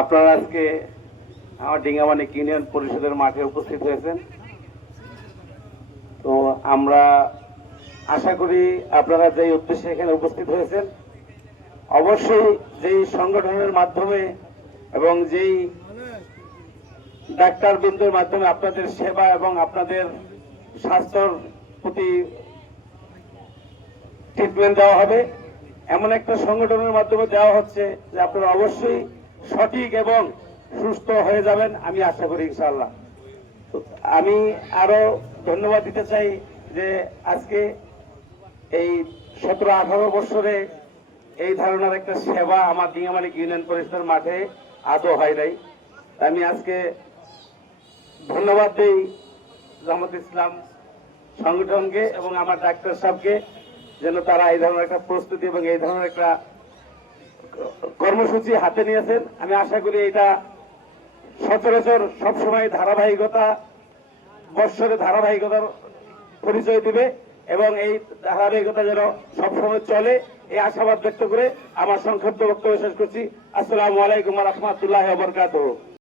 আপনারা আজকে আমার ডিঙ্গামানিক ইউনিয়ন পরিষদের মাঠে উপস্থিত হয়েছেন। তো আমরা আশা করি আপনারা যেই উদ্দেশ্যে এখানে উপস্থিত হয়েছেন, অবশ্যই যেই সংগঠনের মাধ্যমে এবং যেই ডাক্তার বিন্দুর মাধ্যমে আপনাদের সেবা এবং আপনাদের স্বাস্থ্যর প্রতি ট্রিটমেন্ট দেওয়া হবে এমন একটা সংগঠনের মাধ্যমে দেওয়া হচ্ছে যে আপনারা অবশ্যই সঠিক এবং সুস্থ হয়ে যাবেন, আমি আশা করি ইনশাআল্লাহ। তো আমি আরও ধন্যবাদ দিতে চাই যে আজকে এই সতেরো আঠারো বছরে এই ধরনের একটা সেবা আমার ডিঙামালিক ইউনিয়ন পরিষদের মাঠে আদৌ হয় নাই। আমি আজকে ধন্যবাদ দিই জামাত ইসলাম সংগঠনকে এবং আমার ডাক্তার সাহেবকে যেন তারা এই ধরনের একটা প্রস্তুতি এবং এই ধরনের একটা কর্মসূচি হাতে নিয়েছেন। আমি আশা করি এটা সচরাচর সবসময় ধারাবাহিকতা বৎসরে ধারাবাহিকতার পরিচয় দিবে এবং এই ধারাবাহিকতা যেন সবসময় চলে, এই আশাবাদ ব্যক্ত করে আমার সংক্ষিপ্ত বক্তব্য শেষ করছি। আসসালামু আলাইকুম রহমতুল্লাহ বরকাত